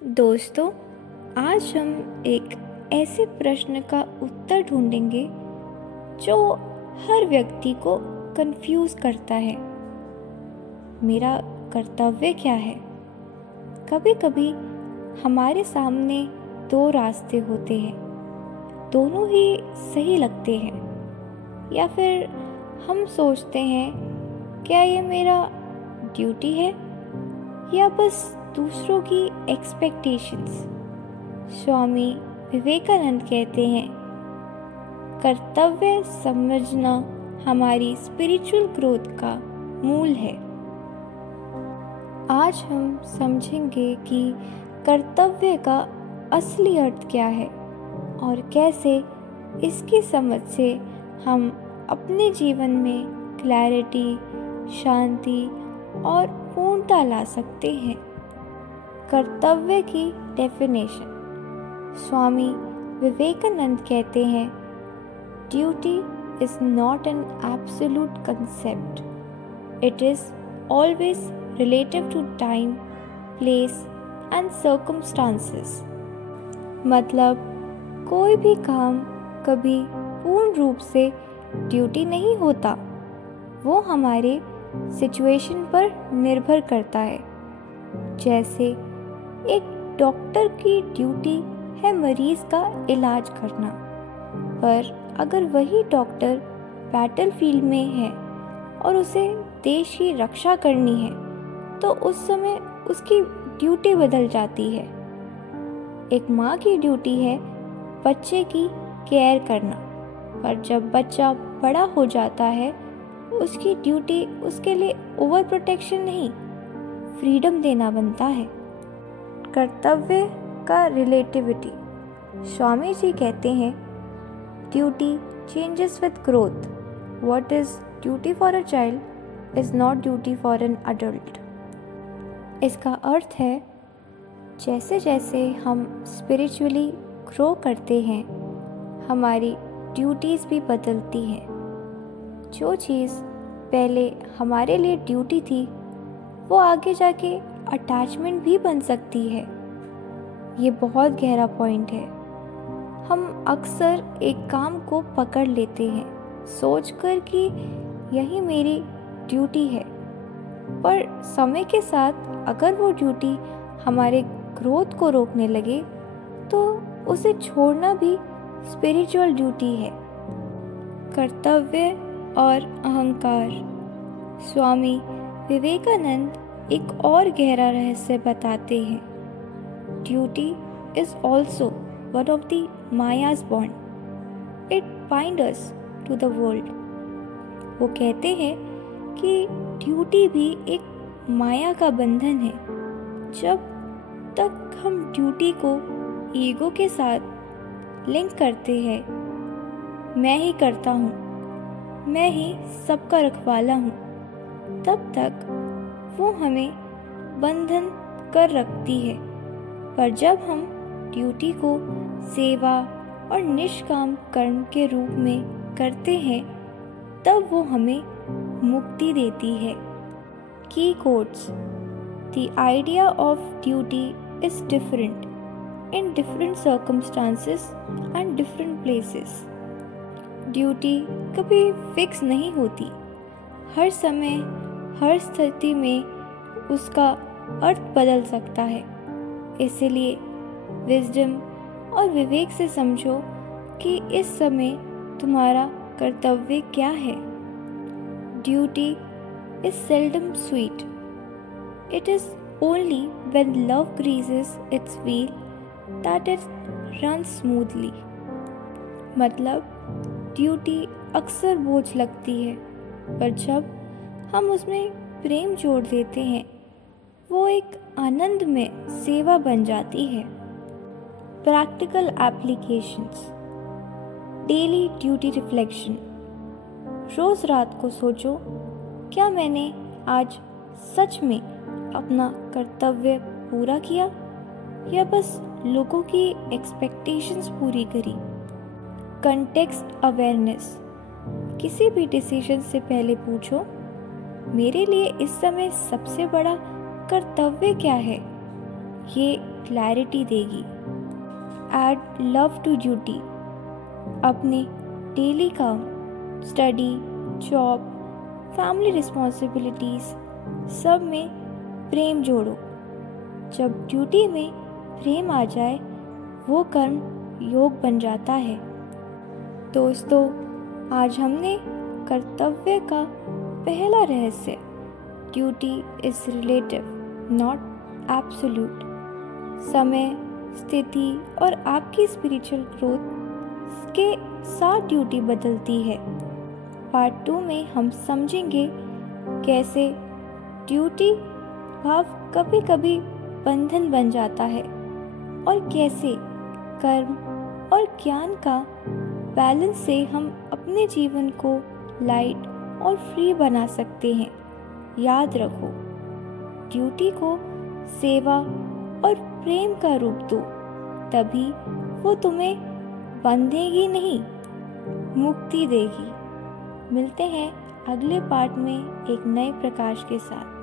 दोस्तों, आज हम एक ऐसे प्रश्न का उत्तर ढूंढेंगे जो हर व्यक्ति को कंफ्यूज करता है। मेरा कर्तव्य क्या है? कभी कभी हमारे सामने दो रास्ते होते हैं, दोनों ही सही लगते हैं। या फिर हम सोचते हैं, क्या ये मेरा ड्यूटी है या बस दूसरों की एक्सपेक्टेशंस। स्वामी विवेकानंद कहते हैं, कर्तव्य समझना हमारी स्पिरिचुअल ग्रोथ का मूल है। आज हम समझेंगे कि कर्तव्य का असली अर्थ क्या है और कैसे इसकी समझ से हम अपने जीवन में क्लैरिटी, शांति और पूर्णता ला सकते हैं। कर्तव्य की डेफिनेशन। स्वामी विवेकानंद कहते हैं, duty is not an absolute concept, it is always relative to time, place and circumstances. मतलब कोई भी काम कभी पूर्ण रूप से ड्यूटी नहीं होता, वो हमारे सिचुएशन पर निर्भर करता है। जैसे एक डॉक्टर की ड्यूटी है मरीज का इलाज करना, पर अगर वही डॉक्टर बैटलफील्ड में है और उसे देश की रक्षा करनी है, तो उस समय उसकी ड्यूटी बदल जाती है। एक माँ की ड्यूटी है बच्चे की केयर करना, पर जब बच्चा बड़ा हो जाता है, उसकी ड्यूटी उसके लिए ओवर प्रोटेक्शन नहीं, फ्रीडम देना बनता है। कर्तव्य का रिलेटिविटी। स्वामी जी कहते हैं, duty changes with growth. What is duty for a child is not duty for an adult. इसका अर्थ है, जैसे जैसे हम स्पिरिचुअली ग्रो करते हैं, हमारी ड्यूटीज़ भी बदलती हैं। जो चीज़ पहले हमारे लिए ड्यूटी थी, वो आगे जाके अटैचमेंट भी बन सकती है। ये बहुत गहरा पॉइंट है। हम अक्सर एक काम को पकड़ लेते हैं, सोचकर कि यही मेरी ड्यूटी है, पर समय के साथ अगर वो ड्यूटी हमारे ग्रोथ को रोकने लगे, तो उसे छोड़ना भी स्पिरिचुअल ड्यूटी है। कर्तव्य और अहंकार। स्वामी विवेकानंद एक और गहरा रहस्य बताते हैं, duty is also one of the maya's bond, it bind us to the world. वो कहते हैं कि ड्यूटी भी एक माया का बंधन है। जब तक हम ड्यूटी को ईगो के साथ लिंक करते हैं, मैं ही करता हूँ, मैं ही सबका रखवाला हूँ, तब तक वो हमें बंधन कर रखती है। पर जब हम ड्यूटी को सेवा और निष्काम कर्म के रूप में करते हैं, तब वो हमें मुक्ति देती है। की quotes. The idea of duty is different in different circumstances and different places. Duty कभी फिक्स नहीं होती। हर समय, हर स्थिति में उसका अर्थ बदल सकता है। इसलिए विजडम और विवेक से समझो कि इस समय तुम्हारा कर्तव्य क्या है। Duty is seldom sweet, it is only when love greases its wheel that it run smoothly. मतलब ड्यूटी अक्सर बोझ लगती है, पर जब हम उसमें प्रेम जोड़ देते हैं, वो एक आनंद में सेवा बन जाती है। Practical applications. Daily duty reflection. रोज रात को सोचो, क्या मैंने आज सच में अपना कर्तव्य पूरा किया या बस लोगों की एक्सपेक्टेशंस पूरी करी। Context awareness. किसी भी डिसीजन से पहले पूछो, मेरे लिए इस समय सबसे बड़ा कर्तव्य क्या है? ये क्लैरिटी देगी। Add love to duty. अपने डेली काम, स्टडी, जॉब, फैमिली रिस्पॉन्सिबिलिटीज़ सब में प्रेम जोड़ो। जब ड्यूटी में प्रेम आ जाए वो कर्म योग बन जाता है। दोस्तों, आज हमने कर्तव्य का पहला रहस्य, duty is relative not absolute, समय, स्थिति और आपकी स्पिरिचुअल ग्रोथ के साथ ड्यूटी बदलती है। पार्ट 2 में हम समझेंगे कैसे ड्यूटी भाव कभी कभी बंधन बन जाता है और कैसे कर्म और ज्ञान का बैलेंस से हम अपने जीवन को लाइट और फ्री बना सकते हैं। याद रखो, ड्यूटी को सेवा और प्रेम का रूप दो, तभी वो तुम्हें बंधेगी नहीं, मुक्ति देगी। मिलते हैं अगले पार्ट में एक नए प्रकाश के साथ।